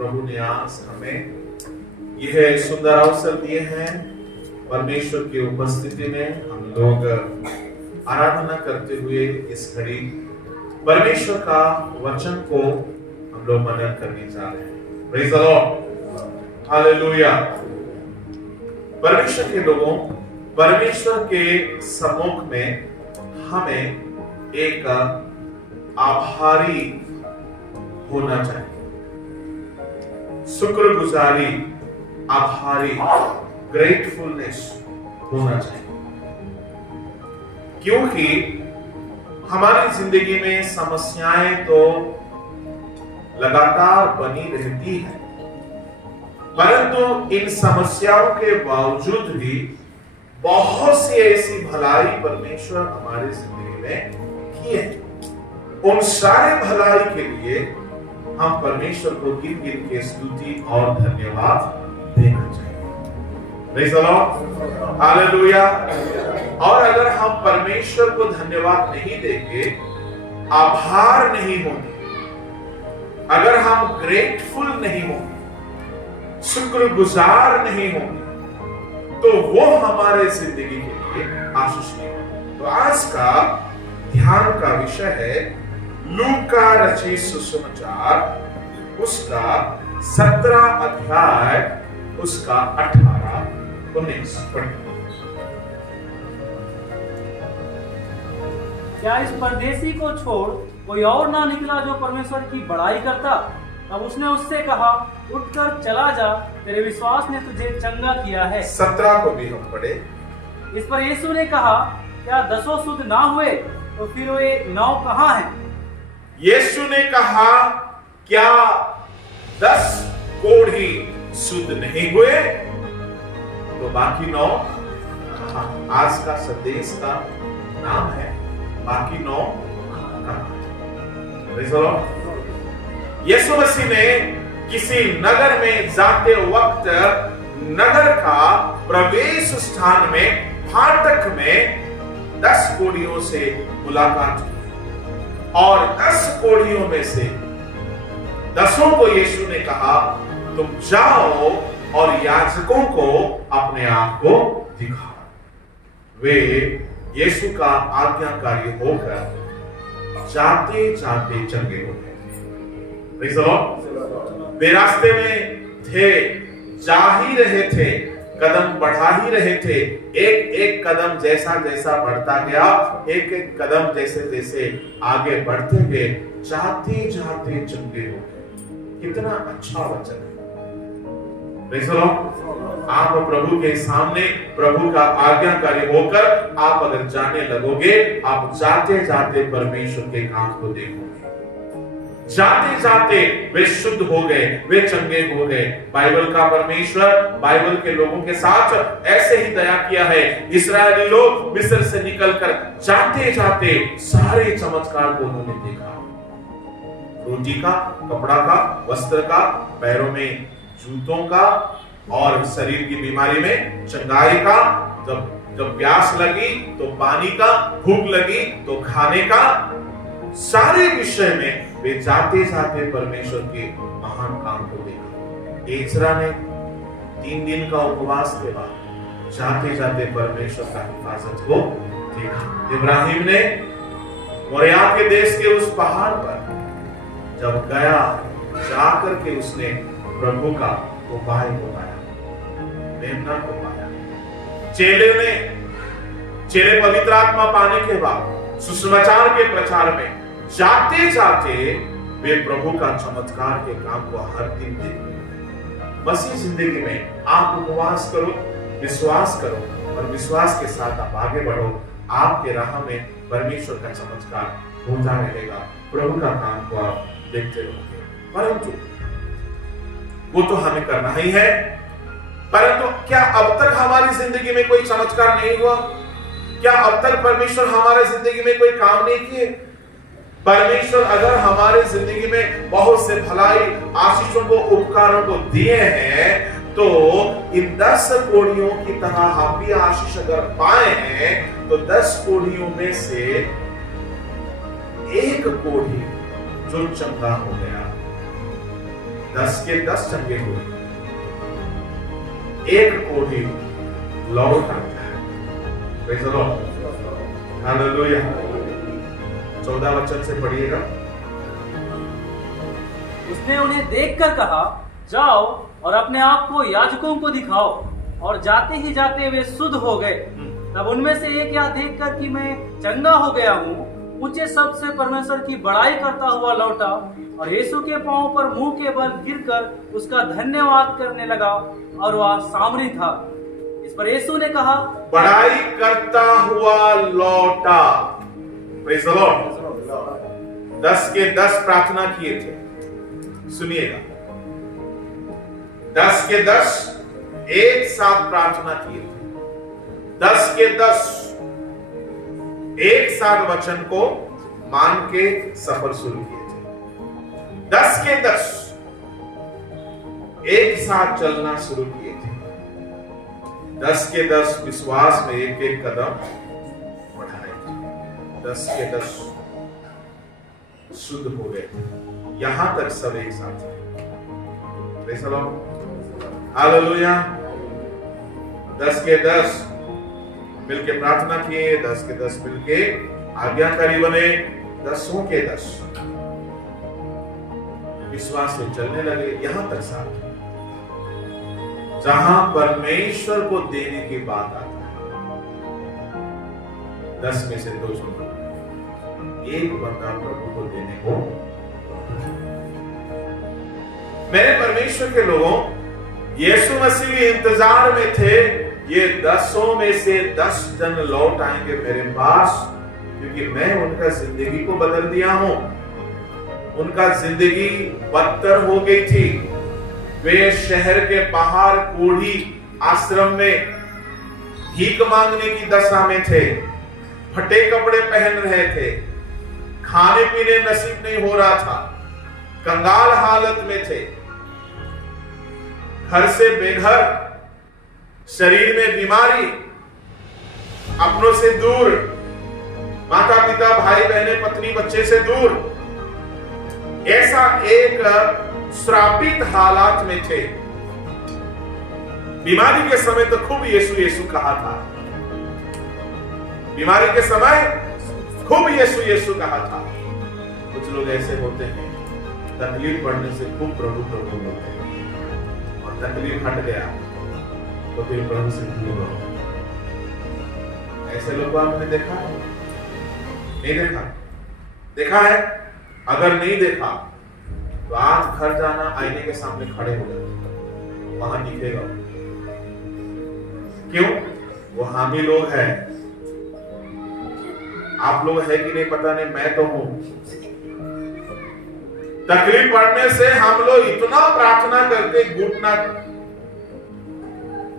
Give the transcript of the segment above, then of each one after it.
प्रभु ने आज हमें यह सुंदर अवसर दिए हैं। परमेश्वर की उपस्थिति में हम लोग आराधना करते हुए इस घड़ी परमेश्वर का वचन को हम लोग मनन करने जा रहे हैं। Praise the Lord, hallelujah. परमेश्वर के लोगों, परमेश्वर के सम्मुख में हमें एक आभारी होना चाहिए, शुक्रगुजारी, आभारी, ग्रेटफुलनेस होना चाहिए, क्योंकि हमारी जिंदगी में समस्याएं तो लगातार बनी रहती है, परंतु इन समस्याओं के बावजूद भी बहुत सी ऐसी भलाई परमेश्वर हमारी जिंदगी में की है। उन सारे भलाई के लिए हम परमेश्वर को गिन गिन के स्तुति और धन्यवाद देना चाहिए। Praise the Lord, hallelujah. और अगर हम परमेश्वर को धन्यवाद नहीं देंगे, आभार नहीं होंगे, अगर हम ग्रेटफुल नहीं होंगे, शुक्रगुजार नहीं होंगे, तो वो हमारे जिंदगी के लिए आशीष नहीं होगा। तो आज का ध्यान का विषय है लूका रचित सुसमाचार, उसका 17 अध्याय, उसका 18-19 पढ़िए। क्या इस परदेसी को छोड़ कोई और ना निकला जो परमेश्वर की बड़ाई करता? तब उसने उससे कहा, उठकर चला जा, तेरे विश्वास ने तुझे चंगा किया है। 17 को भी हम पढ़े। इस पर यीशु ने कहा, क्या 10 शुद्ध ना हुए? तो फिर वे 9 कहाँ हैं? यीशु ने कहा, क्या 10 कोढ़ी शुद्ध नहीं हुए? तो बाकी 9 कहाँ? आज का संदेश का नाम है बाकी 9 कहाँ? Praise the Lord. Yeshu Masih ने किसी नगर में जाते वक्त नगर का प्रवेश स्थान में फाटक में 10 कोढ़ियों से मुलाकात की और 10 कोढ़ियों में से 10 को यीशु ने कहा, तुम जाओ और याजकों को अपने आप को दिखाओ। वे यीशु का आज्ञाकारी होकर जाते जाते चंगे हो गए। Praise the Lord. वे रास्ते में थे, जा ही रहे थे, कदम बढ़ा ही रहे थे। एक एक कदम जैसा जैसा बढ़ता गया, एक एक कदम जैसे जैसे आगे बढ़ते गए, जाते जाते चंगे हो गए। कितना अच्छा वचन है। Praise the Lord. आप प्रभु के सामने प्रभु का आज्ञाकारी होकर आप अगर जाने लगोगे, आप जाते जाते परमेश्वर के काम को देखोगे। जाते जाते वे शुद्ध हो गए, वे चंगे हो गए। बाइबल का परमेश्वर बाइबल के लोगों के साथ ऐसे ही दया किया है। इस्राएली लोग मिस्र से निकलकर जाते जाते सारे चमत्कार को उन्होंने देखा। रोटी का, कपड़ा का, वस्त्र का, पैरों में जूतों का और शरीर की बीमारी में चंगाई का। जब प्यास लगी तो पानी का, भूख लगी तो खाने का, सारे विषय में वे जाते जाते परमेश्वर के महान काम को देखा। एजरा ने 3 दिन का उपवास के बाद जाते जाते परमेश्वर का हिफाजत को देखा। इब्राहिम ने मोरिया के देश के उस पहाड़ पर जब गया, जाकर के उसने प्रभु का उपाय को पाया, मेमना को पाया। चेले पवित्र आत्मा पाने के बाद सुसमाचार के प्रचार में जाते जाते वे प्रभु का चमत्कार के काम को हर दिन देखते। मसीह जिंदगी में आप उपवास करो, विश्वास करो और विश्वास के साथ आप आगे बढ़ो। आपके राह में परमेश्वर का चमत्कार होता रहेगा, प्रभु का काम को आप देखते रहोगे। परंतु वो तो हमें करना ही है, परंतु क्या अब तक हमारी जिंदगी में कोई चमत्कार नहीं हुआ? क्या अब तक परमेश्वर हमारे जिंदगी में कोई काम नहीं किए? परमेश्वर अगर हमारे जिंदगी में बहुत से भलाई, आशीषों को, उपकारों को दिए हैं, तो इन 10 कोढ़ियों की तरह हम भी आशीष अगर पाए हैं, तो 10 कोढ़ियों में से एक कोढ़ी जो चंगा हो गया, 10 के 10 चंगे हुए, एक कोढ़ी लौट आता है। Praise the Lord, hallelujah. 14 वचन से पढ़िएगा। उसने उन्हें देखकर कहा, जाओ और अपने आप को याजकों को दिखाओ। और जाते ही जाते वे शुद्ध हो गए। तब उनमें से एक यह देखकर कि मैं चंगा हो गया हूँ, ऊंचे शब्द से परमेश्वर की बड़ाई करता हुआ लौटा और यीशु के पांव पर मुंह के बल गिरकर उसका धन्यवाद करने लगा, और वह सामरी था। इस पर यीशु ने कहा, बड़ाई करता हुआ लौटा। Praise the Lord. 10 के 10 प्रार्थना किए थे। सुनिएगा, 10 के 10 एक साथ प्रार्थना किए थे। 10 के 10 एक साथ वचन को मान के सफर शुरू किए थे। 10 के 10 एक साथ चलना शुरू किए थे। 10 के 10 विश्वास में एक एक कदम बढ़ाए थे। 10 के 10 शुद्ध हो गए थे। यहां तक सब एक साथ थे। Praise the Lord, hallelujah. 10 के 10 मिलके प्रार्थना किए, 10 के 10 मिलके आज्ञाकारी बने, 10 के 10 विश्वास से चलने लगे। यहां तक साथ जहां परमेश्वर को देने की बात आता है, 10 में से 2 चुनो, एक बंदा प्रभु को देने को। मेरे परमेश्वर के लोगों, यीशु मसीह के इंतजार में थे। ये 10 में से 10 जन लौट आएंगे मेरे पास, क्योंकि मैं उनका जिंदगी को बदल दिया हूं। उनका जिंदगी बदतर हो गई थी। वे शहर के बाहर कोढ़ी आश्रम में भीख मांगने की दशा में थे। फटे कपड़े पहन रहे थे। खाने पीने नसीब नहीं हो रहा था। कंगाल हालत में थे। घर से बेघर, शरीर में बीमारी, अपनों से दूर, माता पिता भाई बहने पत्नी बच्चे से दूर, ऐसा एक श्रापित हालात में थे। बीमारी के समय तो खूब यीशु यीशु कहा था। बीमारी के समय खूब यीशु यीशु कहा था। कुछ लोग ऐसे होते हैं, तकलीफ बढ़ने से खूब प्रभु प्रभु होते हैं, और तकलीफ हट गया तो फिर प्रभु से दूर हो। ऐसे लोग आपने देखा है? नहीं देखा? देखा है? अगर नहीं देखा तो आज घर जाना, आईने के सामने खड़े हो जाए, वहां दिखेगा। क्यों? वो हामी लोग हैं। आप लोग है कि नहीं पता नहीं, मैं तो हूं। तकलीफ पड़ने से हम लोग इतना प्रार्थना करते, घुटना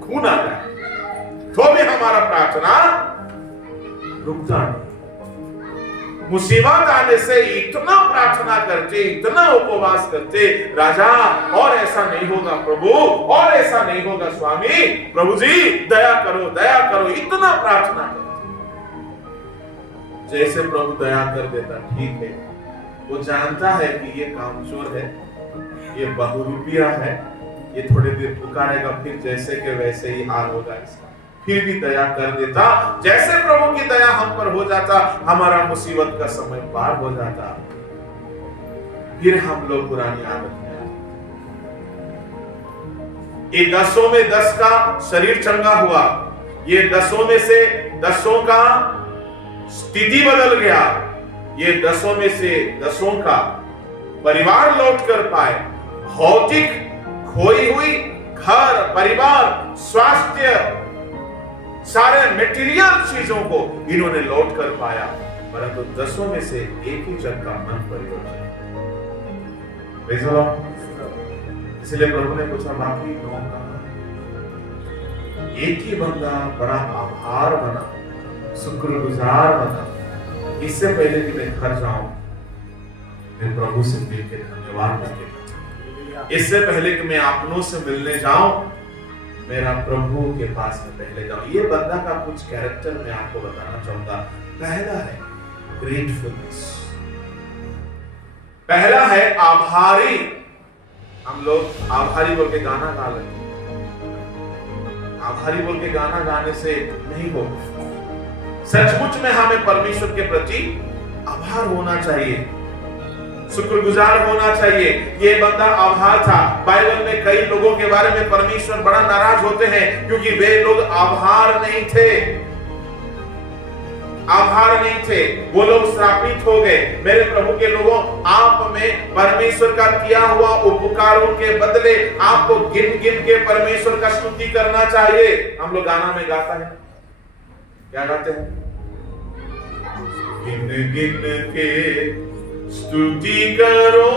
खून आता है, तो भी हमारा प्रार्थना रुकता नहीं। मुसीबत आने से इतना प्रार्थना करते, इतना उपवास करते, राजा और ऐसा नहीं होगा प्रभु, और ऐसा नहीं होगा स्वामी, प्रभु जी दया करो दया करो, इतना प्रार्थना करते। जैसे प्रभु दया कर देता, ठीक है, वो जानता है कि ये कामचोर है, ये बहुरूपिया है, ये थोड़े देर पुकारेगा, फिर जैसे के वैसे ही हाल होगा इसका, फिर भी दया कर देता। जैसे प्रभु की दया हम पर हो जाता, हमारा मुसीबत का समय पार हो जाता, फिर हम लोग पुरानी आदत में आते। ये 10 में 10 का शरीर चंगा हुआ, ये 10 में से 10 का स्थिति बदल गया, ये 10 में से 10 का परिवार लौट कर पाए। भौतिक खोई हुई घर, परिवार, स्वास्थ्य, सारे मटेरियल चीजों को इन्होंने लौट कर पाया, परंतु 10 में से एक ही जन का मन परिवर्तन। इसलिए प्रभु ने पूछा, बाकी 9 का? एक ही बंदा बड़ा आभार बना, शुक्रगुजार बना। इससे पहले कि मैं घर जाऊं, मैं प्रभु से मिल के धन्यवाद करके, इससे पहले कि मैं अपनों से मिलने जाऊं, मेरा प्रभु के पास में पहले जाऊं। ये बंदा का कुछ कैरेक्टर मैं आपको बताना चाहूंगा। पहला है ग्रेटफुलनेस, पहला है आभारी। हम लोग आभारी बोल के गाना गा लेते। आभारी बोल के गाना गाने से नहीं होगा। सचमुच में हमें परमेश्वर के प्रति आभार होना चाहिए, शुक्रगुजार होना चाहिए। ये बंदा आभार था। बाइबल में कई लोगों के बारे में परमेश्वर बड़ा नाराज होते हैं क्योंकि वे लोग आभार नहीं थे, आभार नहीं थे, वो लोग श्रापित हो गए। मेरे प्रभु के लोगों, आप में परमेश्वर का किया हुआ उपकारों के बदले आपको गिन गिन के परमेश्वर का स्तुति करना चाहिए। हम लोग गाना में गाता है, क्या गाते हैं? गिन गिन के स्तुति करो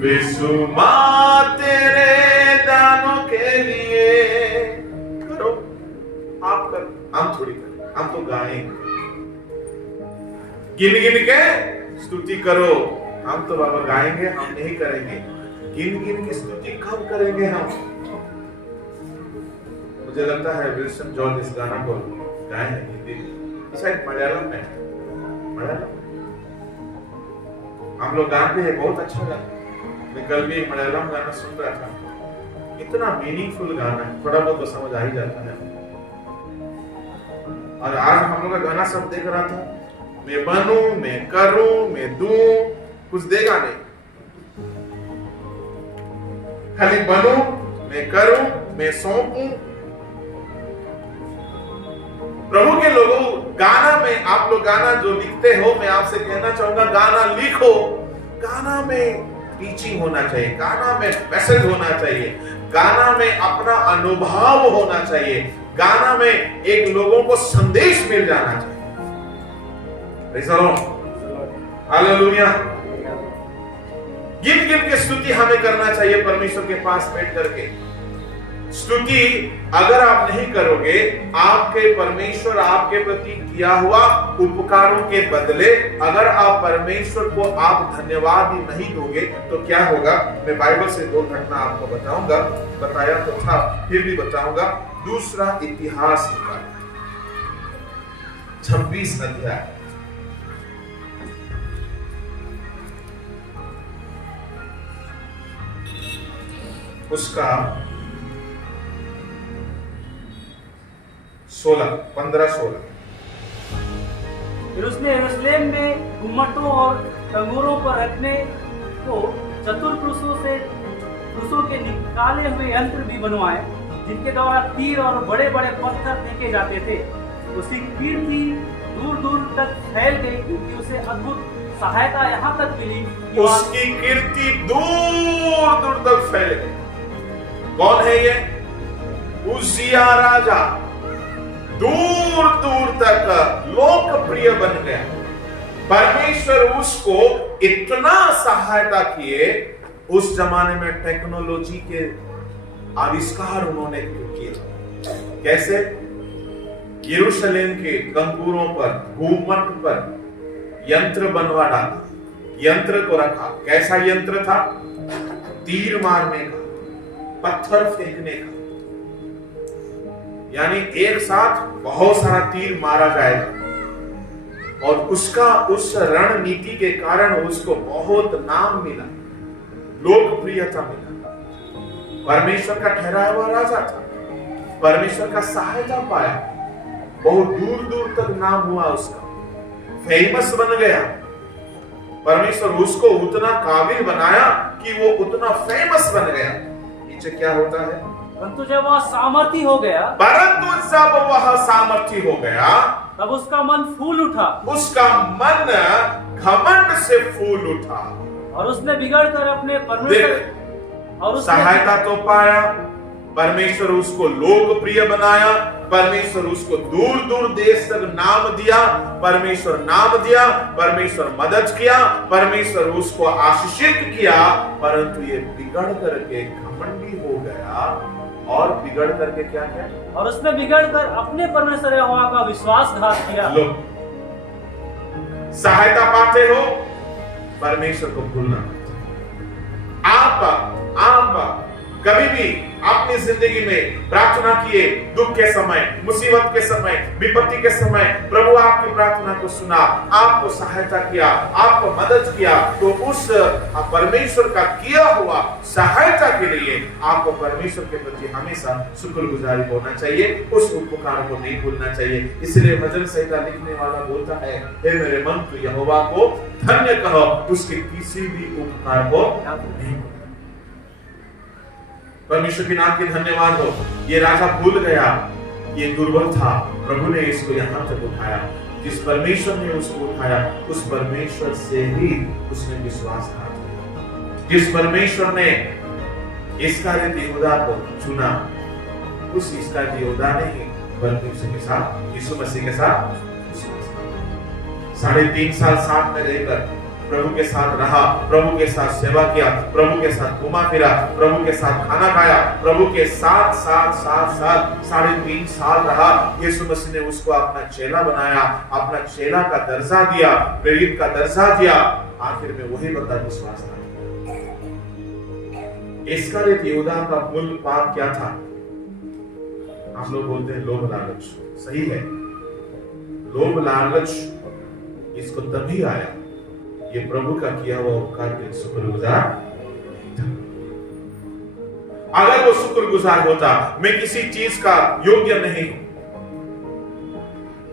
विसुमा तेरे दानों के लिए। करो, आप कर, हम थोड़ी करें, हम तो गाएंगे। गिन गिन के स्तुति करो, हम तो बाबा गाएंगे, हम नहीं करेंगे। गिन गिन की स्तुति कब करेंगे हम? मुझे लगता है विल्सन जॉर्ज इस गाना को गाए हैं हिंदी में, शायद मलयालम में, मलयालम हम लोग गाते हैं, बहुत अच्छा गाना। मैं कल भी मलयालम गाना सुन रहा था, इतना मीनिंगफुल गाना है, थोड़ा बहुत तो समझ आ ही जाता है। और आज हम लोग का गाना सब देख रहा था, मैं बनूं, मैं करूं, मैं दूं, कुछ देगा नहीं। खाली बनूं, मैं करूं, मैं सौंपूं। प्रभु के लोगों, गाना में आप लोग गाना जो लिखते हो, मैं आपसे कहना चाहूंगा गाना लिखो। गाना में टीचिंग होना चाहिए, गाना में मैसेज होना चाहिए, गाना में अपना अनुभव होना चाहिए, गाना में एक लोगों को संदेश मिल जाना चाहिए। Praise the Lord, hallelujah. गिन गिन के स्तुति हमें करना चाहिए परमेश्वर के पास बैठ करके। स्तुति अगर आप नहीं करोगे, आपके परमेश्वर आपके प्रति किया हुआ उपकारों के बदले अगर आप परमेश्वर को आप धन्यवाद ही नहीं दोगे तो क्या होगा? मैं बाइबल से दो घटना आपको बताऊंगा, बताया तो था फिर भी बताऊंगा। दूसरा इतिहास 26 अध्याय, उसका 15-16। फिर उसने यरूशलेम में घुमटों और टंगोरों पर रखने को चतुर पुरुषों के निकाले हुए यंत्र भी बनवाए, जिनके द्वारा तीर और बड़े बड़े पत्थर फेंके जाते थे। उसकी कीर्ति दूर दूर तक फैल गई क्योंकि उसे अद्भुत सहायता यहाँ तक मिली। उसकी कीर्ति दूर दूर तक फैल गई। कौन है ये? उज्जिया राजा दूर दूर तक लोकप्रिय बन गया। परमेश्वर उसको इतना सहायता किए, उस जमाने में टेक्नोलॉजी के आविष्कार उन्होंने किए। कैसे? यरूशलेम के कंकूरों पर, घूमट पर यंत्र बनवा डाला, यंत्र को रखा। कैसा यंत्र था? तीर मारने का, पत्थर फेंकने का, यानी एक साथ बहुत सारा तीर मारा जाएगा। और उसका उस रणनीति के कारण उसको बहुत नाम मिला, लोकप्रियता मिला। परमेश्वर का ठहराया हुआ राजा था, परमेश्वर का सहायता पाया, बहुत दूर दूर तक नाम हुआ उसका, फेमस बन गया। परमेश्वर उसको उतना काबिल बनाया कि वो उतना फेमस बन गया। नीचे क्या होता है? परंतु जब वह सामर्थी हो गया, तब उसका मन फूल उठा, उसका मन घमंड से फूल उठा, और उसने बिगड़ कर अपने परमेश्वर और सहायता तो पाया, परमेश्वर उसको लोकप्रिय बनाया, परमेश्वर उसको दूर दूर देश तक नाम दिया, परमेश्वर नाम दिया, परमेश्वर मदद किया, परमेश्वर उसको आशीषित किया। परंतु ये बिगड़ करके घमंडी हो गया। और बिगड़ करके क्या किया? और उसने बिगड़ कर अपने परमेश्वर यहोवा का विश्वासघात किया। लो, सहायता पाते हो, परमेश्वर को भूलना। आप कभी भी अपनी जिंदगी में प्रार्थना किए, दुख के समय, मुसीबत के समय, विपत्ति के समय प्रभु आपकी प्रार्थना को सुना, आपको सहायता किया, आपको मदद किया, तो उस परमेश्वर का किया हुआ सहायता के लिए आपको परमेश्वर के प्रति हमेशा शुक्रगुजारी होना चाहिए, उस उपकार को नहीं भूलना चाहिए। इसलिए भजन संहिता लिखने वाला बोलता है, हे मेरे मन तू यहोवा को धन्य कहो, उसके किसी भी उपकार को नहीं। परमेश्वर के नाम के धन्यवाद हो। ये राजा भूल गया, ये दुर्बल था, प्रभु ने इसको यहां तक उठाया। जिस परमेश्वर ने उसको उठाया, उस परमेश्वर से ही उसने विश्वासघात किया। जिस परमेश्वर ने इस्करियोत यहूदा को चुना, उस इस्करियोत यहूदा ने ही बल्कि उसके साथ, यीशु मसीह के साथ 3.5 साल साथ में रहकर प्रभु के साथ रहा, प्रभु के साथ सेवा किया, प्रभु के साथ घुमा फिरा, प्रभु के साथ खाना खाया, प्रभु के साथ 3.5 साल रहा। यीशु मसीह ने उसको अपना चेला बनाया, अपना चेला का दर्जा दिया, प्रेरित का दर्जा दिया। आखिर में वही बंदा विश्वास था। इस्करियोत यहूदा का मूल पाप क्या था? हम लोग बोलते हैं लोभ लालच। सही है, लोभ लालच इसको तभी आया, ये प्रभु का किया हुआ उपकार के शुक्रगुजार था। अगर वो शुक्रगुजार होता, मैं किसी चीज का योग्य नहीं हूं,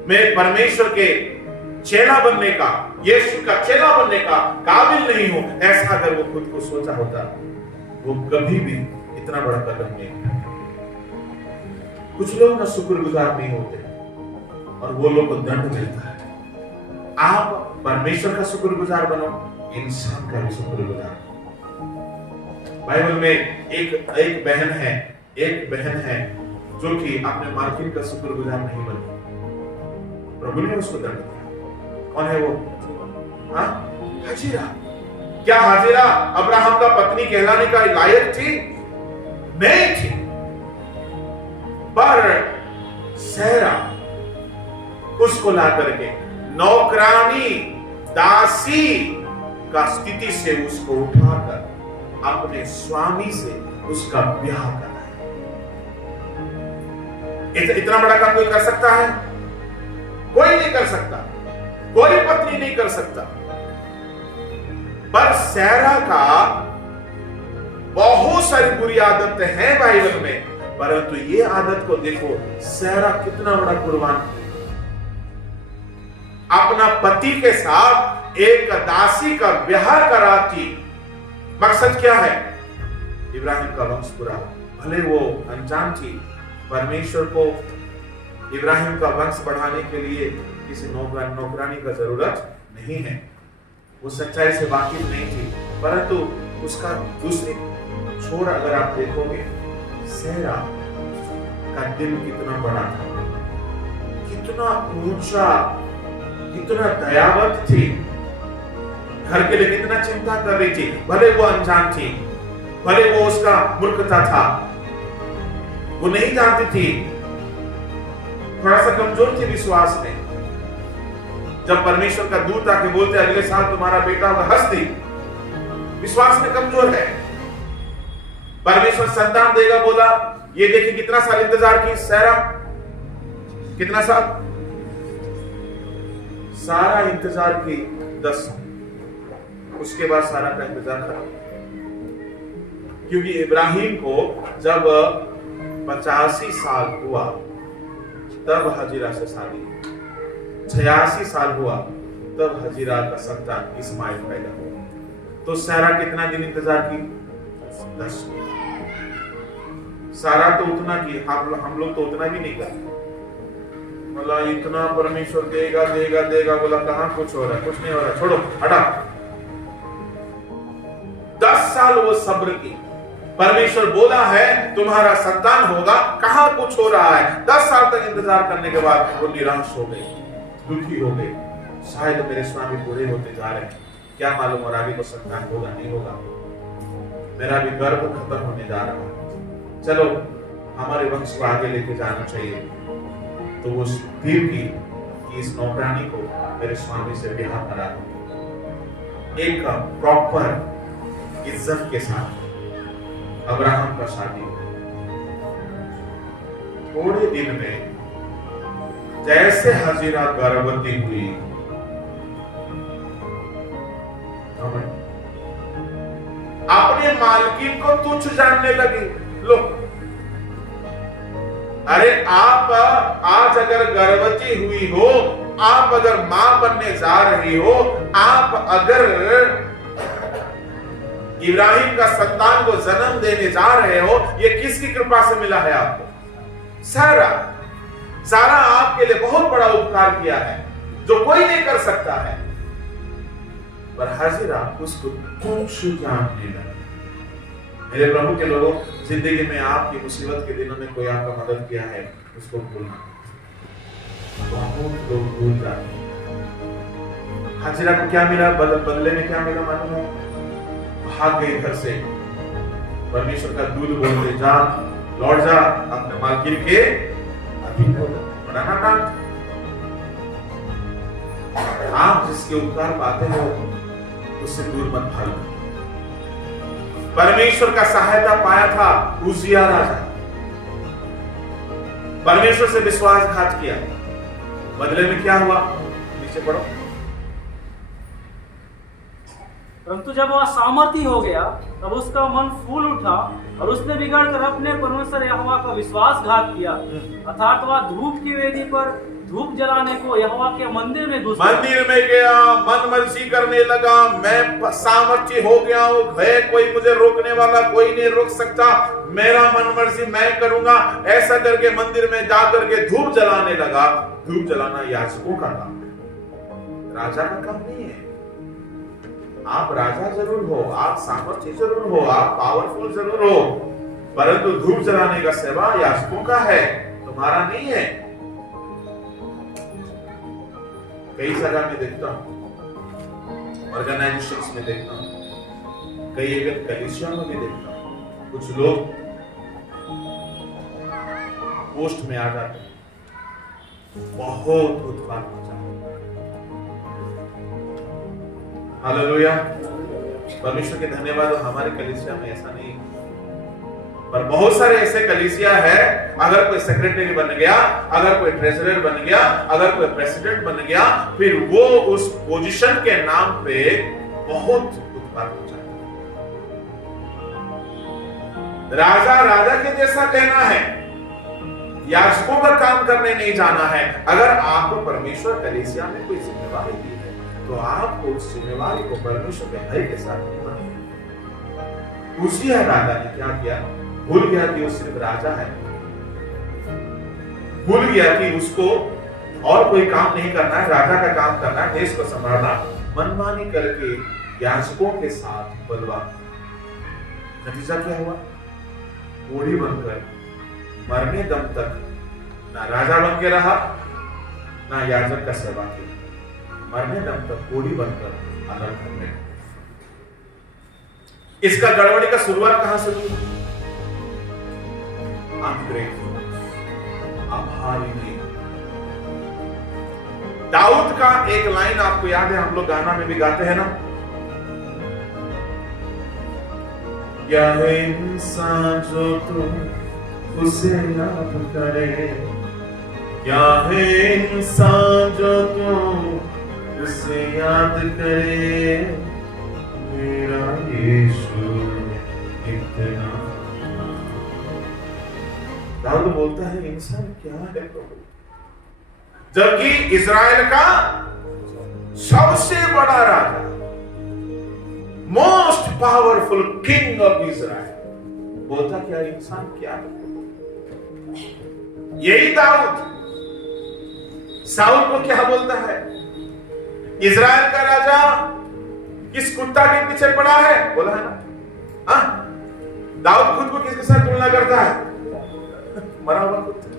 मैं परमेश्वर के चेला बनने का, यीशु का चेला बनने का काबिल नहीं हूं, ऐसा अगर वो खुद को सोचा होता, वो कभी भी इतना बड़ा कदम नहीं उठाता। कुछ लोग ना शुक्रगुजार नहीं होते और वो लोग को दंड मिलता है। आप परमेश्वर का शुक्रगुजार बनो, इंसान का भी शुक्रगुजार। बाइबल में एक बहन है जो कि अपने मालकिन का शुक्रगुजार नहीं बनी, प्रभु ने उसको दंड दिया। कौन है वो? हाजिरा। क्या हाजिरा अब्राहम का पत्नी कहलाने का लायक थी? नहीं थी, पर सैरा उसको ला करके नौकरानी, दासी का स्थिति से उसको उठाकर अपने स्वामी से उसका ब्याह कराया। इतना बड़ा काम कोई कर सकता है? कोई नहीं कर सकता, कोई पत्नी नहीं कर सकता। पर सैरा का बहुत सारी बुरी आदतें हैं बाइबल में, परंतु ये आदत को देखो, सैरा कितना बड़ा कुर्बान, अपना पति के साथ एक दासी का ब्याह कराती। मकसद क्या है? इब्राहिम का वंश पूरा। भले वो अनजान थी, परमेश्वर को इब्राहिम का वंश बढ़ाने के लिए किसी नौकरानी का जरूरत नहीं है, वो सच्चाई से वाकिफ नहीं थी, परंतु उसका दूसरी छोर अगर आप देखोगे, सैरा का दिल कितना बड़ा था, कितना ऊंचा, कितना दयावत थी, घर के लिए कितना चिंता कर रही थी। भले वो अनजान थी, भले वो उसका मूर्खता था, वो नहीं जानती थी, थोड़ा सा कमजोर थी विश्वास में। जब परमेश्वर का दूत आके बोलते अगले साल तुम्हारा बेटा होगा, हंस दी, विश्वास में कमजोर है। परमेश्वर संतान देगा बोला, ये देखिए कितना साल इंतजार की सैरा, कितना साल? सारा इंतजार की 10, उसके बाद सारा का इंतजार खत्म। क्योंकि इब्राहिम को जब 85 साल हुआ तब हजीरा से शादी, 86 साल हुआ तब हजीरा का संतान इस्माइल पैदा हुआ। तो सारा कितना दिन इंतजार की? 10। सारा तो उतना की, हम लोग तो उतना भी नहीं करते। बोला इतना परमेश्वर देगा देगा देगा, बोला कहां कुछ हो रहा है, कुछ नहीं हो रहा, छोड़ो हटा। 10 साल वो सब्र की, परमेश्वर बोला है तुम्हारा संतान होगा, कहां कुछ हो रहा है। 10 साल तक इंतजार करने के बाद वो निराश हो गई, दुखी हो गई, शायद मेरे स्वामी बूढ़े होते जा रहे हैं, क्या मालूम और आगे को संतान होगा नहीं होगा, मेरा भी गर्भ खत्म होने जा रहा है, चलो हमारे वंश को आगे लेके जाना चाहिए। तो वो स्थिर की कि इस नौकरानी को मेरे स्वामी से ब्याह करा दो, एक प्रॉपर इज्जत के साथ। अब्राहम का शादी हो। थोड़े दिन में जैसे हाजिरा गर्भवती हुई, अपने मालकिन को तुच्छ जानने लगी। लो, अरे आप आज अगर गर्भवती हुई हो, आप अगर मां बनने जा रही हो, आप अगर इब्राहिम का संतान को जन्म देने जा रहे हो, ये किसकी कृपा से मिला है आपको? सारा आपके लिए बहुत बड़ा उपकार किया है जो कोई नहीं कर सकता है। पर हाजिरा उसको तुच्छ जानने लगा। मेरे प्रभु के लोगों, जिंदगी में आपकी मुसीबत के दिनों में कोई आपका मदद किया है, उसको भूलना। बहुत लोग भूल जाते हैं। हाजिरा को क्या मिला? बदले में क्या मिला मालूम है? भाग गई घर से। परमेश्वर का दूध बोलते, जा लौट जा अपने मालकिन के अधीन हो जा। बड़ा डांट। आप जिसके उपकार पाते हो उससे दूर मत भागो। परमेश्वर का सहायता पाया था उजिया राजा, परमेश्वर से विश्वासघात किया, बदले में क्या हुआ? नीचे पढ़ो। परंतु जब वह सामर्थी हो गया तब उसका मन फूल उठा और उसने बिगड़ कर अपने परमेश्वर यहोवा का विश्वासघात किया, अर्थात वह धूप की वेदी पर धूप जलाने को यहोवा के मंदिर में घुस गया, मन मर्जी करने लगा। मैं सामर्थ्य हो गया हूँ, कोई मुझे रोकने वाला कोई नहीं रोक सकता, मेरा मन मर्जी मैं करूंगा। ऐसा करके मंदिर में जाकर के धूप जलाने लगा। धूप जलाना याजकों का काम है, राजा का काम नहीं है। आप राजा जरूर हो, आप सामर्थ्य जरूर हो, आप पावरफुल जरूर हो, परंतु धूप जलाने का सेवा याजकों का है, तुम्हारा नहीं है। कई जगह में देखता हूं, ऑर्गेनाइजेशंस में देखता हूं, कई इवेंट कलीसिया में भी देखता हूं, कुछ लोग पोस्ट में आ जाते हैं, बहुत उत्पाद मचा। हालेलुया, परमेश्वर के धन्यवाद। हमारे कलीसिया में ऐसा नहीं, पर बहुत सारे ऐसे कलीसिया है, अगर कोई सेक्रेटरी बन गया, अगर कोई ट्रेजरर बन गया, अगर कोई प्रेसिडेंट बन गया, फिर वो उस पोजीशन के नाम पे बहुत उत्पाद मचा। राजा राजा के जैसा कहना है, याजकों का काम करने नहीं जाना है। अगर आपको परमेश्वर कलीसिया में कोई जिम्मेवारी दी है तो आपको उस जिम्मेवारी को परमेश्वर के भय के साथ निभाना। उसी राजा ने क्या किया? भूल गया कि वो सिर्फ राजा है, भूल गया कि उसको और कोई काम नहीं करना है, राजा का काम करना है, देश को संभालना। मनमानी करके याजकों के साथ बलवा। नतीजा क्या हुआ? कोढ़ी बनकर मरने दम तक ना राजा बन के रहा, ना याजक का सेवा किया, मरने दम तक कोढ़ी बनकर अलग हो गए। इसका गड़बड़ी का शुरुआत कहां से हुई? आभारी नहीं। दाऊद का एक लाइन आपको याद है, हम लोग गाना में भी गाते हैं ना, क्या है इंसान जो तुम उसे याद करे, क्या है इंसान जो तुम उसे याद करे, मेरा यीशु इतना। दाऊद बोलता है इंसान क्या है प्रभु, जबकि इज़राइल का सबसे बड़ा राजा, most powerful king of Israel, बोलता क्या इंसान क्या है। यही दाऊद साउल को क्या बोलता है? इज़राइल का राजा किस कुत्ता के पीछे पड़ा है, बोला है ना। दाऊद खुद को किसके साथ तुलना करता है? मरा हुआ कुत्ता।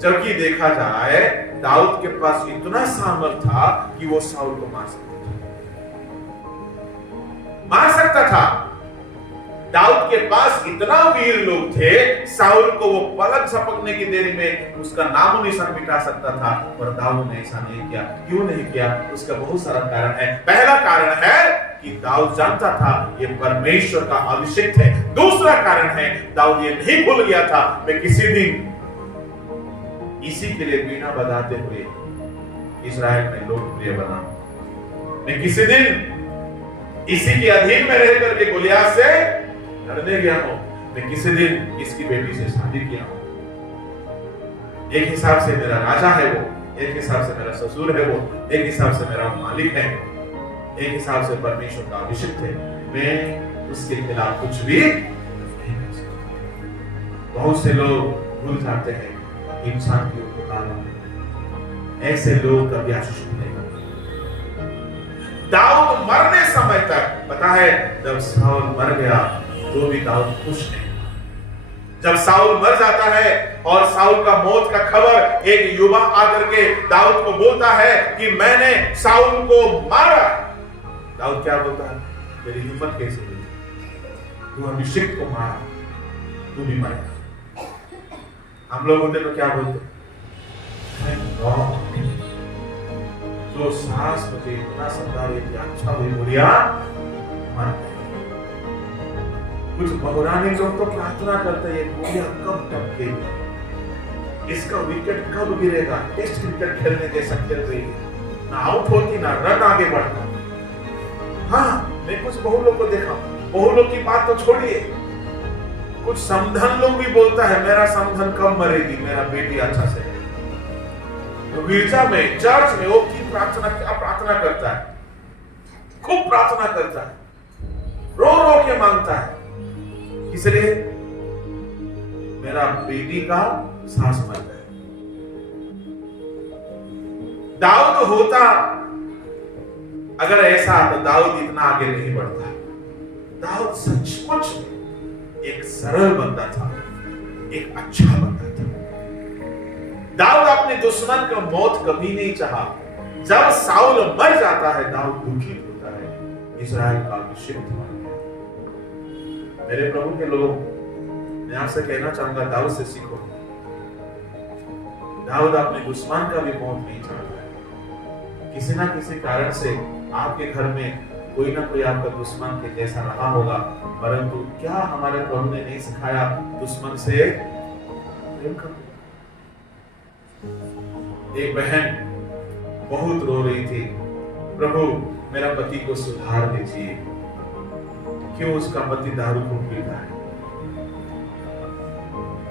जबकि देखा जाए दाऊद के पास इतना सामर्थ था कि वो साउल को मार सकता था। दाऊद के पास इतना वीर लोग थे, साउल को वो पलक झपकने की देरी में उसका नामो निशान मिटा सकता था, पर दाऊद ने ऐसा नहीं किया। क्यों नहीं किया? उसका बहुत सारा कारण है। पहला कारण है कि दाऊद जानता था ये परमेश्वर का अभिषेक है। दूसरा कारण है, दाऊद ये नहीं भूल गया था, मैं किसी दिन इसी के लिए बीना बजाते हुए इस्राएल में लोकप्रिय बना, मैं किसी दिन इसी के अधीन में रह करके गोलियात से लड़ने गया हूं, मैं किसी दिन इसकी बेटी से शादी किया हूं। एक हिसाब से मेरा राजा है वो, एक हिसाब से मेरा ससुर है वो, एक हिसाब से मेरा मालिक है, एक हिसाब से परमेश्वर का अभिषेक है, मैं उसके खिलाफ कुछ भी नहीं कर सकता। बहुत से लोग भूल जाते हैं इंसान की उपकार, ऐसे लोग कभी आशीष नहीं होते। दाऊद मरने समय तक पता है, जब साउल मर गया तो भी दाऊद खुश नहीं। जब साउल मर जाता है और साउल का मौत का खबर एक युवा आकर के दाऊद को बोलता है कि मैंने साउल को मारा, दाऊद क्या बोलता है, मेरी हिम्मत कैसे हुई, तू अभिषेक को मारा, तू भी मरेगा। हम लोग होते तो क्या बोलते, जो सास मुझे इतना सता रही थी, अच्छा हुई बुढ़िया मर गई। कुछ बहुरानी लोग तो प्रार्थना करते हैं, बुढ़िया कब टपकेगी, इसका विकेट कब गिरेगा, टेस्ट क्रिकेट खेलने जैसा खेल रही है, ना आउट होती ना रन आगे बढ़ता। हाँ, मैं कुछ बहु लोग को देखा, बहु लोग की बात तो छोड़िए, कुछ समधन लोग भी बोलता है मेरा समधन कब मरेगी, मेरा बेटी अच्छा से। तो गिरजा में, चर्च में वो की प्रार्थना, क्या प्रार्थना करता है, खूब प्रार्थना करता है, रो रो के मांगता है, इसलिए मेरा बेटी का सांस मर गया। दाऊद होता अगर ऐसा तो दाऊद इतना आगे नहीं बढ़ता। दाऊद सचमुच एक सरल बंदा था, एक अच्छा बंदा था। दाऊद अपने दुश्मन का मौत कभी नहीं चाहा। जब साउल मर जाता है दाऊद दुखित होता है, इस्राएल का अभिषेक मर गया। मेरे प्रभु के लोगों, मैं आपसे कहना चाहूंगा, दाऊद से सीखो। दाऊद अपने दुश्मन का भी मौत नहीं चाहता है। किसी ना किसी कारण से आपके घर में कोई ना कोई आपका दुश्मन के जैसा रहा होगा, परंतु क्या हमारे प्रभु ने नहीं सिखाया दुश्मन से प्रेम करो। एक बहन बहुत रो रही थी, प्रभु मेरा पति को सुधार दीजिए, क्यों उसका पति दारू खूब पीता है,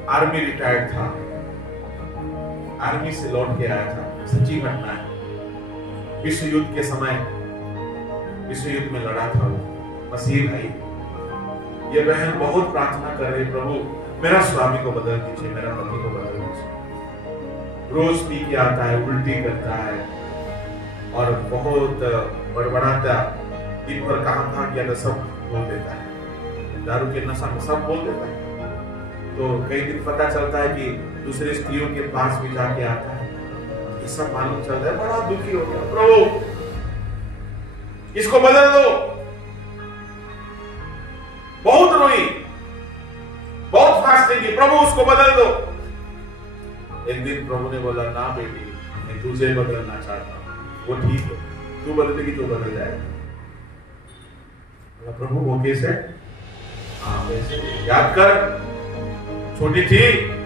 आर्मी रिटायर्ड था, आर्मी से लौट के आया था, सच्ची घटना है। विश्व युद्ध के समय विश्व युद्ध में लड़ा था वो मसीह भाई। ये बहन बहुत प्रार्थना कर रही, प्रभु मेरा स्वामी को बदल दीजिए, मेरा पति को बदल दीजिए। रोज पी के आता है, उल्टी करता है और बहुत बड़बड़ाता, दिन भर कहां कहां किया था सब बोल देता है, दारू के नशा में सब बोल देता है। तो कई दिन पता चलता है कि दूसरे स्त्रियों के पास भी जाके आता है, ये सब मालूम चलता है, बड़ा दुखी हो गया, प्रभु इसको बदल दो। बहुत रोई, बहुत फास्टिंग की, प्रभु उसको बदल दो। एक दिन प्रभु ने बोला, ना बेटी, मैं तुझे बदलना चाहता हूं, वो ठीक है, तू बदलेगी तो बदल जाएगा। प्रभु वो कैसे? हाँ वैसे, याद कर, छोटी थी,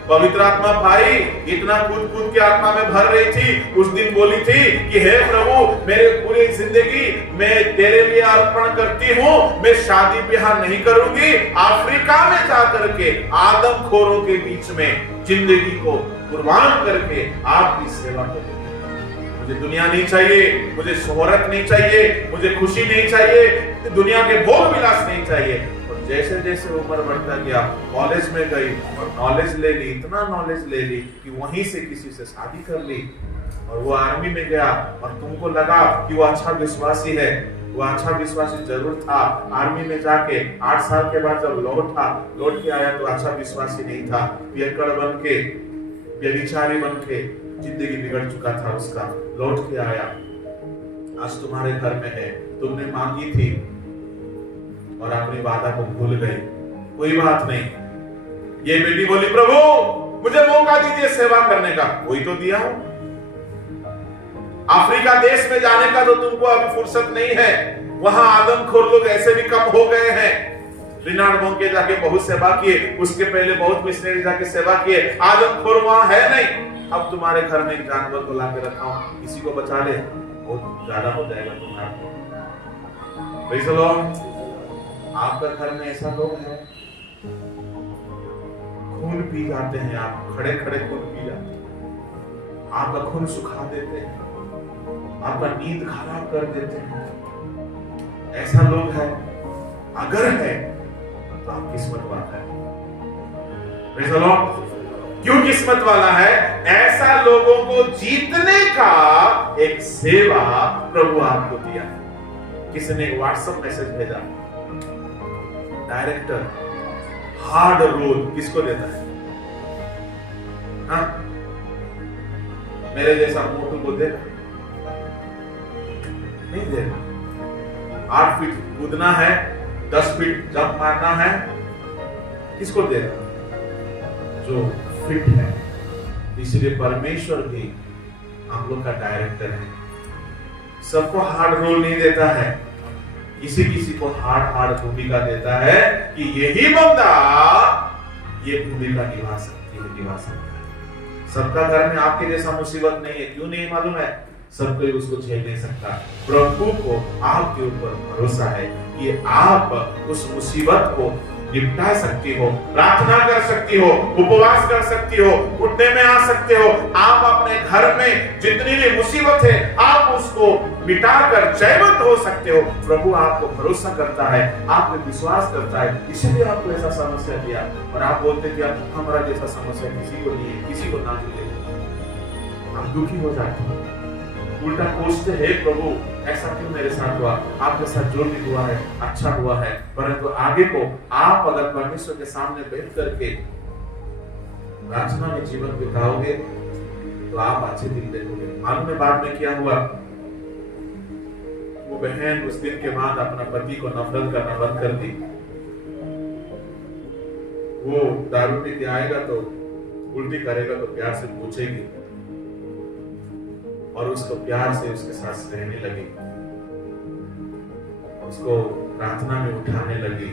पवित्र आत्मा भाई इतना कूद कूद के आत्मा में भर रही थी, उस दिन बोली थी कि हे प्रभु मेरे पूरी जिंदगी मैं तेरे लिए अर्पण करती हूँ, मैं शादी ब्याह नहीं करूंगी, अफ्रीका में जाकर के आदमखोरों के बीच में जिंदगी को कुर्बान करके आपकी सेवा करूंगी। मुझे दुनिया नहीं चाहिए, मुझे शोहरत नहीं चाहिए, मुझे खुशी नहीं चाहिए, दुनिया के भोग विलास नहीं चाहिए। और जैसे जैसे उम्र बढ़ता गया, कॉलेज में गई और नॉलेज ले ली, इतना नॉलेज ले ली कि वहीं से किसी से शादी कर ली, और वो आर्मी में गया और तुमको लगा कि वो अच्छा विश्वासी है, वो अच्छा विश्वासी जरूर था। आर्मी में जाके 8 साल के बाद जब लौट के आया तो अच्छा विश्वासी नहीं था, पियक्कड़ बन के, व्यभिचारी बन के जिंदगी बिगड़ चुका था उसका। लौट के आया, आज तुम्हारे घर में है, तुमने मांगी थी और अपनी वादा को भूल गई, कोई बात नहीं। ये बेटी बोली, प्रभु मुझे मौका दीजिए सेवा करने का, कोई तो दिया हूं। अफ्रीका देश में जाने का तो तुमको अभी फुर्सत नहीं है, वहां आदमखोर लोग ऐसे भी कम हो गए हैं। रिनार्ड बोंके जाके बहुत सेवा किए, उसके पहले बहुत मिशनरी जाके सेवा किए, आदमखोर वहां है नहीं। अब तुम्हारे घर में एक जानवर को लाके रखा हूं, किसी को बचा ले, बहुत ज्यादा हो जाएगा तुम्हारा। Praise the Lord. आपका घर में ऐसा लोग हैं, खून पी जाते हैं, आप खड़े खड़े खून पी जाते हैं, आपका खून सुखा देते हैं, आपका नींद खराब कर देते हैं। ऐसा लोग है, अगर है तो आप किस्मत वाला है। Praise the Lord. क्यों किस्मत वाला है? ऐसा लोगों को जीतने का एक सेवा प्रभु आपको दिया। किसी ने एक व्हाट्सएप मैसेज भेजा, डायरेक्टर हार्ड रोल किसको देता है? हाँ? मेरे जैसा मोटू को देगा? नहीं देगा। 8 फीट कूदना है, 10 फीट जंप मारना है, किसको देगा? जो फिट है। इसलिए परमेश्वर भी हम लोग का डायरेक्टर है। सबको हार्ड रोल नहीं देता है, किसी किसी को हार्ड भूमिका देता है कि यही बंदा ये भूमिका निभा सकती है, निभा सकता है। सबका घर में आपके जैसा मुसीबत नहीं है, क्यों नहीं मालूम है? सब कोई उसको झेल नहीं सकता। प्रभु को आपके ऊपर भरोसा है कि आप उस मुसीबत को निपटा सकती हो, प्रार्थना कर सकती हो, उपवास कर सकती हो, उठने में आ सकते हो। आप अपने घर में जितनी भी मुसीबत है आप उसको मिटाकर जयवंत हो सकते हो। प्रभु आपको भरोसा करता है, आप पे विश्वास करता है, इसीलिए आपको ऐसा समस्या दिया। और आप बोलते कि हमारा जैसा समस्या किसी को नहीं है, किसी को ना मिले, हम दुखी हो जाते हैं, उल्टा कोसते हैं, प्रभु ऐसा क्यों मेरे साथ हुआ? आपके साथ जो भी हुआ है अच्छा हुआ है, परंतु आगे को आप अगर परमेश्वर के सामने बैठ करके प्रार्थना में जीवन बिताओगे तो आप अच्छे दिन देखोगे। मालूम है बाद में क्या हुआ? वो बहन उस दिन के बाद अपना पति को नफरत करना बंद कर दी। वो दारू पी के आएगा तो उल्टी करेगा तो प्यार से पूछेगी और उसको प्यार से उसके साथ रहने लगी, उसको प्रार्थना में उठाने लगी,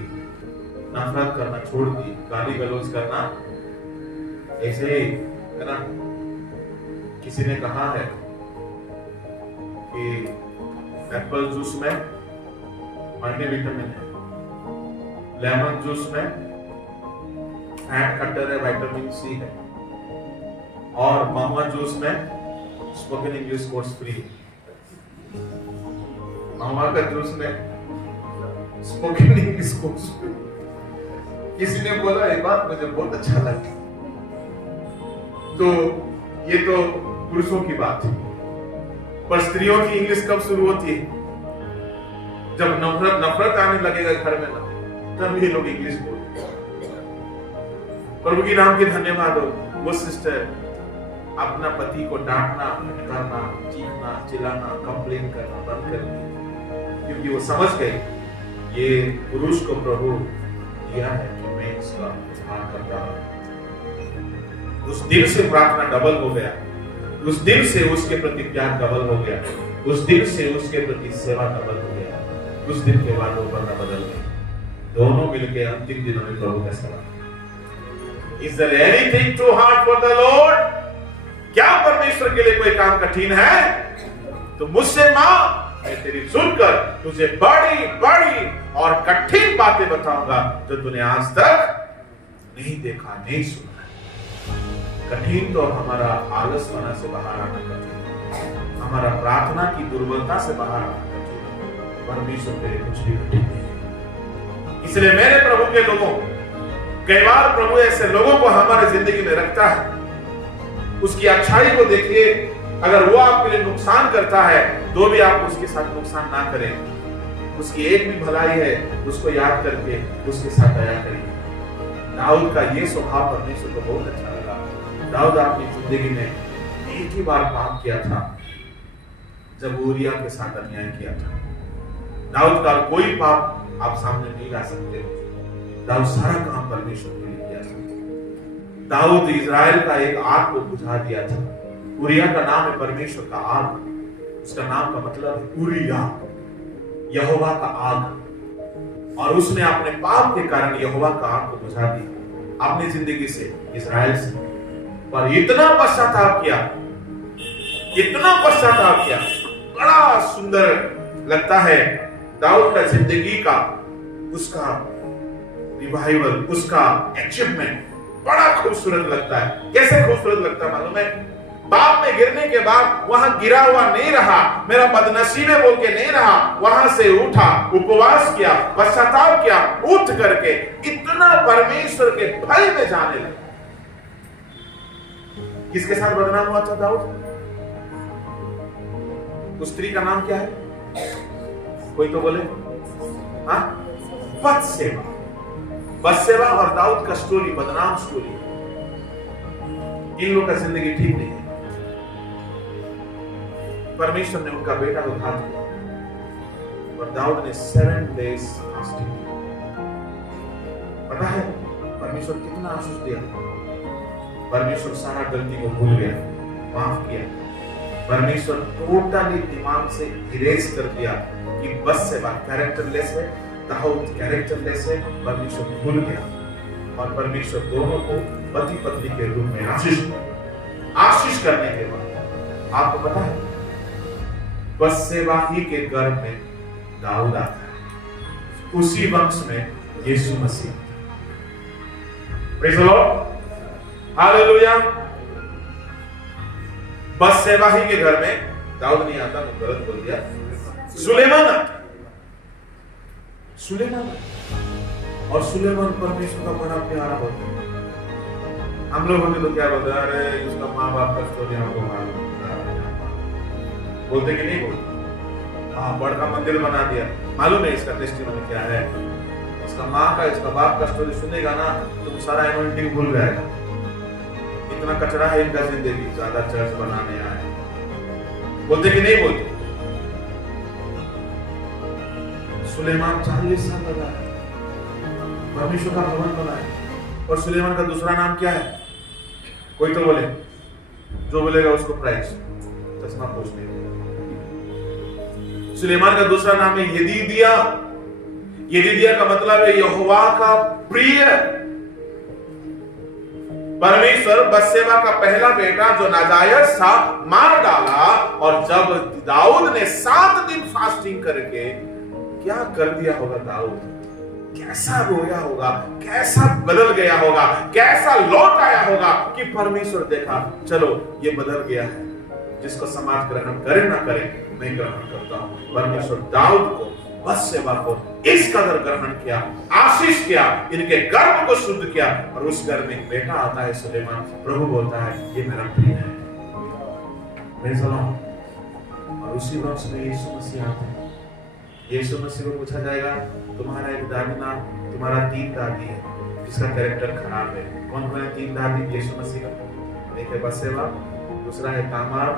नफरत करना छोड़ दी, गाली गलौज करना ऐसे ही है ना। किसी ने कहा है कि एप्पल जूस में मल्टीविटामिन है, लेमन जूस में फैट कटर है, विटामिन सी है, और महुआ जूस में स्पोकन इंग्लिश कोर्स फ्री। महुआ का जूस में स्पोकन इंग्लिश कोर्स फ्री। किसी ने बोला ये बात मुझे बहुत अच्छा लगा। तो ये तो पुरुषों की बात है, पर स्त्रियों की इंग्लिश कब शुरू होती है? जब नफरत आने लगेगा घर में ना, तब ये लोग इंग्लिश बोलते हैं। प्रभु की नाम की धन्यवाद हो। वो सिस्टर अपना पति को डांटना, फटकारना, चीखना, चिल्लाना, कंप्लेन करना बंद कर दी, क्योंकि वो समझ गई ये पुरुष को प्रभु दिया है कि मैं इसका ध्यान करता हूं। उस दिन से प्रार्थना डबल हो गया, उस दिन से उसके प्रति प्यार डबल हो गया, उस दिन से उसके प्रति सेवा डबल हो गया। उस दिन के बाद वो बंदा बदल गया। दोनों मिलकर अंतिम दिनों में प्रभु का सेवा। Is there anything too hard for the Lord? क्या परमेश्वर के लिए कोई काम कठिन है? तो मुझसे मांग, मैं तेरी सुनकर तुझे बड़ी बड़ी और कठिन बातें बताऊंगा जो तूने आज तक नहीं देखा, नहीं सुना। कठिन तो हमारा आलसपना से बाहर आना कठिन, हमारा प्रार्थना की दुर्बलता से बाहर आना कठिन। परमेश्वर के लिए कुछ भी कठिन नहीं है। इसलिए मेरे प्रभु के लोगों, कई बार प्रभु ऐसे लोगों को हमारे जिंदगी में रखता है। उसकी अच्छाई को देखिए, अगर वो आपके लिए नुकसान करता है तो भी आप उसके साथ नुकसान ना करें। उसकी एक भी भलाई है उसको याद करके उसके साथ दया करिए। दाऊद का ये स्वभाव परमेश्वर को बहुत अच्छा लगा। दाऊद अपनी जिंदगी में एक ही बार पाप किया था, जब ऊरिया के साथ अन्याय किया था। दाऊद का कोई पाप आप सामने नहीं ला सकते। दाऊद सारा काम परमेश्वर के लिए किया था। दाऊद इज़राइल का एक आग को बुझा दिया था। उरिया का नाम है परमेश्वर का आग, उसका नाम का मतलब है उरिया। यहोवा का आग, और उसने अपने पाप के कारण यहोवा का आग को बुझा दिया अपनी जिंदगी से, इस्राएल से। पर इतना पश्चाताप किया, इतना पश्चाताप किया। बड़ा सुंदर लगता है दाऊद का जिंदगी का, उसका रिवाइवल, उसका अचीवमेंट बड़ा खूबसूरत लगता है। कैसे खूबसूरत लगता है मालूम है? पाप में गिरने के बाद वहां गिरा हुआ नहीं रहा, मेरा बदनसीब है बोल के नहीं रहा, वहां से उठा, उपवास किया, पश्चाताप किया, उठ करके इतना परमेश्वर के भय में जाने लगा। किसके साथ बदनाम हुआ था दाऊद? उस स्त्री का नाम क्या है? कोई तो बोले। हाँ, बत्सेबा। बत्सेबा और दाऊद का स्टोरी बदनाम स्टोरी। इन लोगों का जिंदगी ठीक नहीं है। परमेश्वर ने उनका बेटा को घात किया और दाऊद ने 7 days फास्टिंग किया। पता है परमेश्वर कितना आशीष दिया? परमेश्वर सारा गलती को भूल गया, माफ किया। परमेश्वर टोटली दिमाग से इरेज कर दिया कि बत्सेबा कैरेक्टरलेस है, दाऊद कैरेक्टरलेस है। परमेश्वर भूल गया और परमेश्वर दोनों को पति पत्नी के रूप में आशीष करने के बाद आपको पता है बत्सेबा ही के गर्भ में दाऊद आता है, उसी वंश में Yeshu Masih. Praise the Lord, hallelujah. Bathsheba ही के घर में दाऊद नहीं आता, मैं गलत बोल दिया, सुलेमान आता। सुलेमान, और सुलेमान परमेश्वर का बड़ा प्यारा होता है। हम लोग होते तो क्या बोलते हैं? अरे उसका माँ बाप का स्टोरी हमको मालूम, बोलते कि नहीं बोलते? हाँ, बड़ा मंदिर बना दिया, मालूम है इसका टेस्टिमनी क्या है? इसका माँ का, इसका बाप का स्टोरी सुनेगा ना तुम सारा एनोइंटिंग भूल जाएगा। इतना कचरा है इनका जिंदगी, ज्यादा चर्च बनाने आए। बोलते कि नहीं बोलते? सुलेमान 40 साल लगा है परमेश्वर का भवन बनाए। और सुलेमान का दूसरा नाम क्या है? कोई तो बोले, जो बोलेगा उसको प्राइज, चश्मा पूछने। सुलेमान का दूसरा नाम है यदीदिया। यदीदिया का मतलब है यहोवा का प्रिय। परमेश्वर बत्सेबा का पहला बेटा जो नाजायज था मार डाला, और जब दाऊद ने 7 दिन फास्टिंग करके क्या कर दिया होगा, दाऊद कैसा रोया होगा, कैसा बदल गया होगा, कैसा लौट आया होगा कि परमेश्वर देखा चलो ये बदल गया है, जिसको समाज ग्रहण करे ना करे मैं ग्रहण करता हूं। परमेश्वर दाऊद को, बत्सेबा को इस कदर ग्रहण किया, आशीष किया, इनके गर्भ को शुद्ध किया, और उस घर में एक बेटा आता है सुलेमान। प्रभु बोलता है ये मेरा प्रिय है। Praise the Lord. और उसी वंश में यीशु मसीह आते हैं। यीशु मसीह को पूछा जाएगा तुम्हारा एक दादी ना, तुम्हारा 3 दादी है जिसका कैरेक्टर खराब है। कौन कौन है 3 दादी यीशु मसीह का? एक है बत्सेबा, दूसरा है तामार,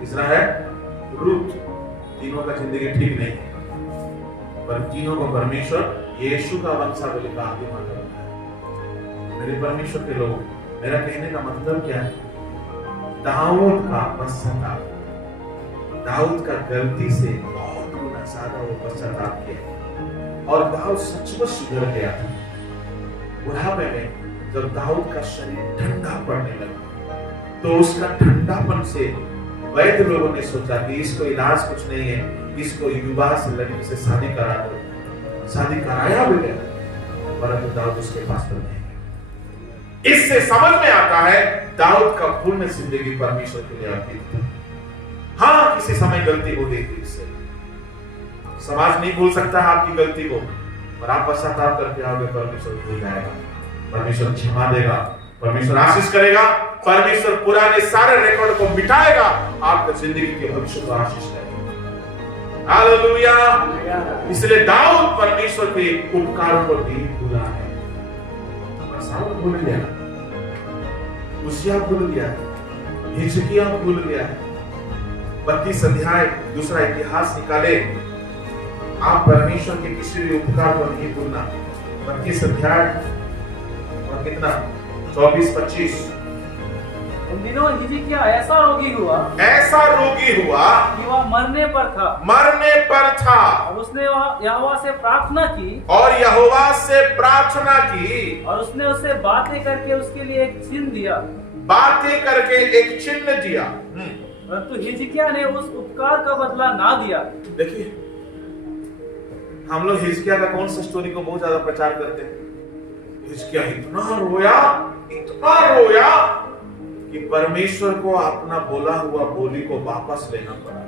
तीसरा है रूथ। तीनों का जिंदगी ठीक नहीं है, पर तीनों को परमेश्वर यीशु का वंशावली का आदि माना जाता है। मेरे परमेश्वर के लोग, मेरा कहने का मतलब क्या है? दाऊद का पश्चाताप, दाऊद का गलती से बहुत गुना ज्यादा वो पश्चाताप किया, और दाऊद सचमुच सुधर गया था। बुढ़ापे में जब दाऊद का शरीर ठंडा पड़ने लगा, तो उसका ठंडापन से वैद्य लोगों ने सोचा कि इसको इलाज कुछ नहीं है, इसको युवा से लड़की से शादी करा दो। शादी कराया भी गया, परंतु दाऊद उसके पास तो नहीं। इससे समझ में आता है दाऊद का पूर्ण जिंदगी परमेश्वर के लिए अर्पित था। हाँ, किसी समय गलती हो गई थी, इससे समाज नहीं भूल सकता है आपकी गलती को, पर आप पश्चाताप करके आओगे, परमेश्वर भूल जाएगा, परमेश्वर क्षमा देगा, परमेश्वर आशीष करेगा, परमेश्वर पुराने सारे रिकॉर्ड को मिटाएगा, आपके जिंदगी के भविष्य को आशीष करेगा। हालेलुया। इसलिए दाऊद परमेश्वर के उपकार को नहीं भूला है। साउल भूल गया, उसिया भूल गया, हिजकिया भूल गया। 32 अध्याय दूसरा इतिहास निकाले, आप परमेश्वर के किसी भी उपकार को नहीं भूलना। 32 अध्याय और कितना 24-25 उन दिनों हिजकिय्याह ऐसा रोगी हुआ कि वह मरने पर था और उसने यहोवा से प्रार्थना की और उसने उससे बातें करके उसके लिए एक चिन्ह दिया परंतु हिजकिय्याह ने उस उपकार का बदला ना दिया। देखिए, हम लोग हिजकिय्याह का कौन सा स्टोरी को बहुत ज्यादा प्रचार करते हैं। हिजकिय्याह इतना रोया कि परमेश्वर को अपना बोला हुआ बोली को वापस लेना पड़ा।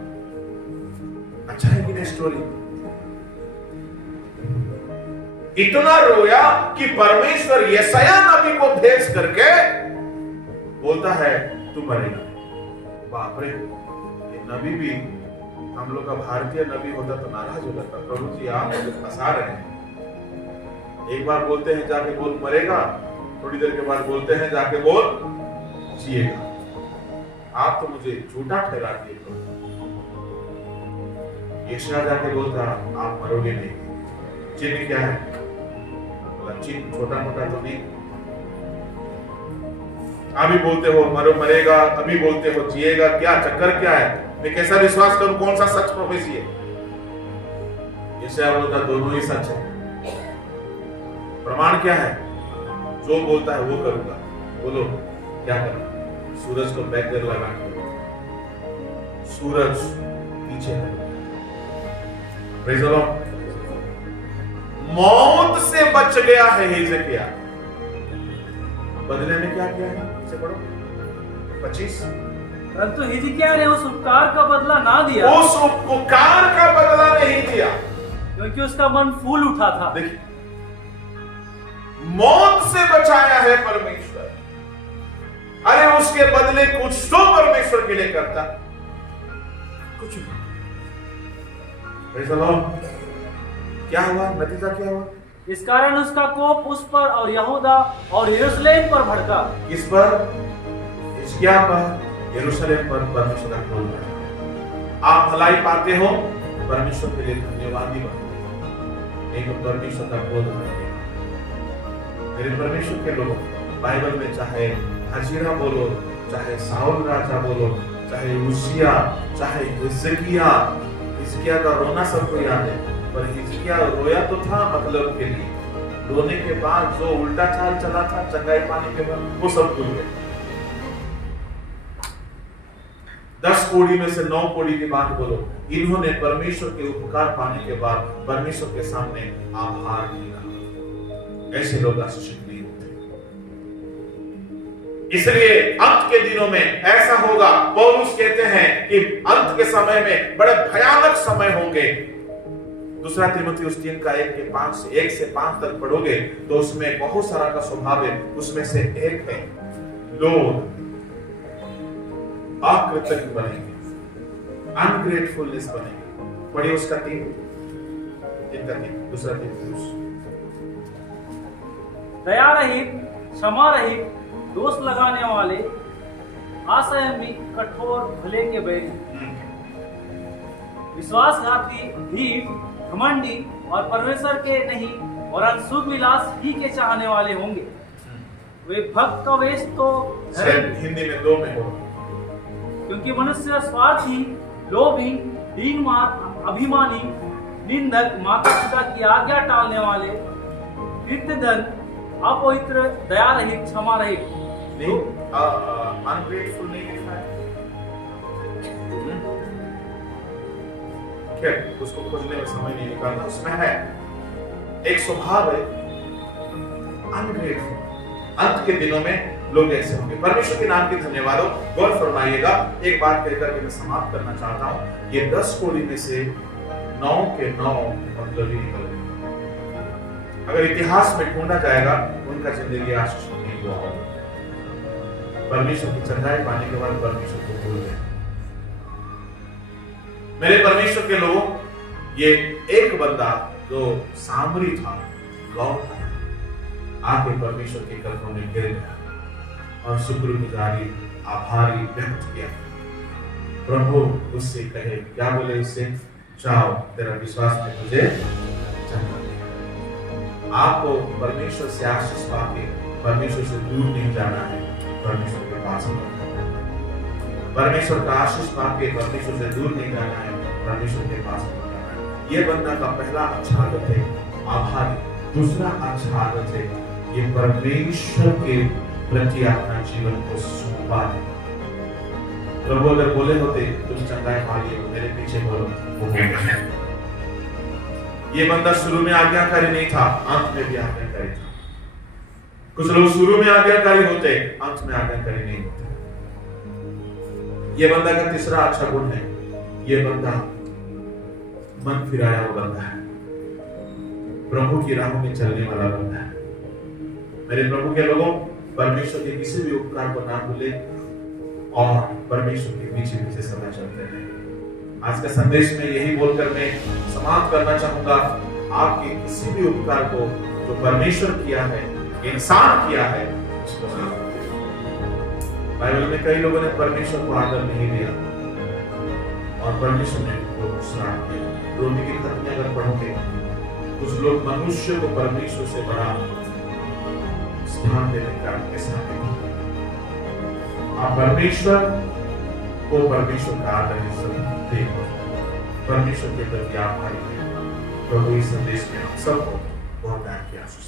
अच्छा है कि नहीं स्टोरी? इतना रोया कि परमेश्वर यशायाह नबी को भेज करके बोलता है तू मरेगा। बाप रे, ये नबी भी हम लोग का भारतीय नबी होता तो नाराज हो जाता। प्रभु जी आप मुझे फंसा रहे हैं। एक बार बोलते हैं जाके बोल मरेगा, थोड़ी देर के बाद बोलते हैं जाके बोल जिएगा। आप तो मुझे झूठा ठहरा दिए। यशायाह जाके बोलता आप मरोगे नहीं। चिन्ह क्या है? बोला चिन्ह छोटा मोटा तो नहीं। अभी बोलते हो मरेगा, अभी बोलते हो जिएगा, क्या चक्कर क्या है? मैं कैसा विश्वास करूं? कौन सा सच प्रोफेसी है? यशायाह बोलता दोनों ही सच है। प्रमाण क्या है? जो बोलता है वो करूंगा। बोलो क्या करना? सूरज को बैक कर लगा, सूरज पीछे है। Praise the Lord. मौत से बच गया है हिजकिय्याह। बदले में क्या किया है? इसे पढ़ो 25। परंतु हिजकिय्याह ने उस उपकार का बदला ना दिया। उस उपकार का बदला नहीं दिया क्योंकि उसका मन फूल उठा था। देखिए, मौत से बचाया है परमेश्वर। अरे उसके बदले कुछ तो परमेश्वर के लिए करता, कुछ नहीं। Praise the Lord. क्या हुआ? नतीजा क्या हुआ? इस कारण उसका कोप उस पर और यहूदा और यरूशलेम पर भड़का। किस पर? हिजकिय्याह पर, यरूशलेम पर परमेश्वर का क्रोध भड़का। आप भलाई पाते हो, परमेश्वर के लिए धन्यवादी बनो, नहीं तो परमेश्वर का क्रोध भड़केगा। मेरे परमेश्वर के लोग, बाइबल में चाहे हजीरा बोलो, चाहे साउल राजा बोलो, चाहे उसिया, चाहे हिजकिय्याह का रोना सबको याद है। पर हिजकिय्याह रोया तो था मतलब के लिए, रोने के बाद जो उल्टा चाल चला था चंगाई पाने के बाद, वो सब भूल गए। 10 कोड़ी में से 9 कोड़ी की बात बोलो, इन्होंने परमेश्वर के उपकार पाने के बाद परमेश्वर के सामने आभार किया। ऐसे लोग आशीषित नहीं होते। इसलिए अंत के दिनों में ऐसा होगा। पौलुस कहते हैं कि अंत के समय में बड़े भयानक समय होंगे। दूसरा तीमुथियुस 3 का 1 से 5 तक पढ़ोगे तो उसमें बहुत सारा का स्वभाव है। उसमें से एक है लोग अकृतज्ञ बनेंगे, अनग्रेटफुलनेस बनेंगे। पढ़िए उसका 3 दूसरा तीमुथियुस। दया रहित, क्षमा रहित, दोष लगाने वाले, असंयमी, कठोर, भले के बैरी, विश्वासघाती, ढीठ, घमंडी और परमेश्वर के नहीं और अनशुभ विलास ही के चाहने वाले होंगे। वे भक्त का वेश तो हिंदी में 2 में हो, क्योंकि मनुष्य स्वार्थी, लोभी, दीनमार्ग, अभिमानी, निंदक, माता पिता की आज्ञा टालने वाले, कृत्यधन, अपवित्र, दया रहित, क्षमा रहित। नहीं, अनग्रेटफुल नहीं लिखा है। खैर, उसको खोजने में समय नहीं निकालना। उसमें है एक स्वभाव है अनग्रेटफुल। अंत के दिनों में लोग ऐसे होंगे। परमेश्वर के नाम की धन्यवाद हो। गौर फरमाइएगा। एक बात कहकर के मैं समाप्त करना चाहता हूं। ये 10 कोड़ी में से 9 के 9 मतलब ही निकल गए। अगर इतिहास में ढूंढा जाएगा उनका जिंदगी आशीष नहीं हुआ होगा। परमेश्वर की चंगाई पाने के बाद परमेश्वर को भूल गए। मेरे परमेश्वर के लोगों, ये एक बंदा जो सामरी था, गौर था, आके परमेश्वर के कदमों में गिर गया और शुक्रगुजारी, आभारी व्यक्त किया। प्रभु उससे कहे, क्या बोले उससे? जाओ, तेरा विश्वास में तुझे चंगा दिया। आपको परमेश्वर से आशीष पाके परमेश्वर से दूर नहीं जाना है, परमेश्वर के पास होना है। परमेश्वर का आशीष पाके परमेश्वर से दूर नहीं जाना है, परमेश्वर के पास जाना है। ये बंदा का पहला अच्छा आदत है आभारी। दूसरा अच्छा आदत है ये परमेश्वर के प्रति अपना जीवन को सौंपा है। प्रभु अगर बोले होते तुम चंगाई मांगे हो, मेरे पीछे बोलो, वो बोलते हैं। ये बंदा शुरू में आज्ञाकारी नहीं था, अंत में भी आज्ञाकारी था। कुछ लोग शुरू में आज्ञाकारी होते, अंत में आज्ञाकारी नहीं होते। ये बंदा का तीसरा अच्छा गुण है, ये बंदा मन फिराया हुआ बंदा है, प्रभु की राहों में चलने वाला बंदा है। मेरे प्रभु के लोगों, परमेश्वर के किसी भी उपकार को ना भूले और परमेश्वर के पीछे पीछे समय चलते रहे। आज का संदेश में यही बोलकर मैं समाप्त करना चाहूंगा। आपके किसी भी उपकार को जो परमेश्वर किया है, इंसान किया है, उसको ना भूलें। बाइबल में कई लोगों ने परमेश्वर को आदर नहीं दिया और परमेश्वर ने उनको गुस्सा किया। रोमी की खत में अगर पढ़ोगे, कुछ लोग मनुष्य को परमेश्वर से बड़ा स्थान देने का आपके सामने आप परमेश्वर को परमेश्वर का आदर देखो, परमेश्वर के प्रति आभारी है। प्रभु इस संदेश में हम सबको बहुत प्यार की आशीष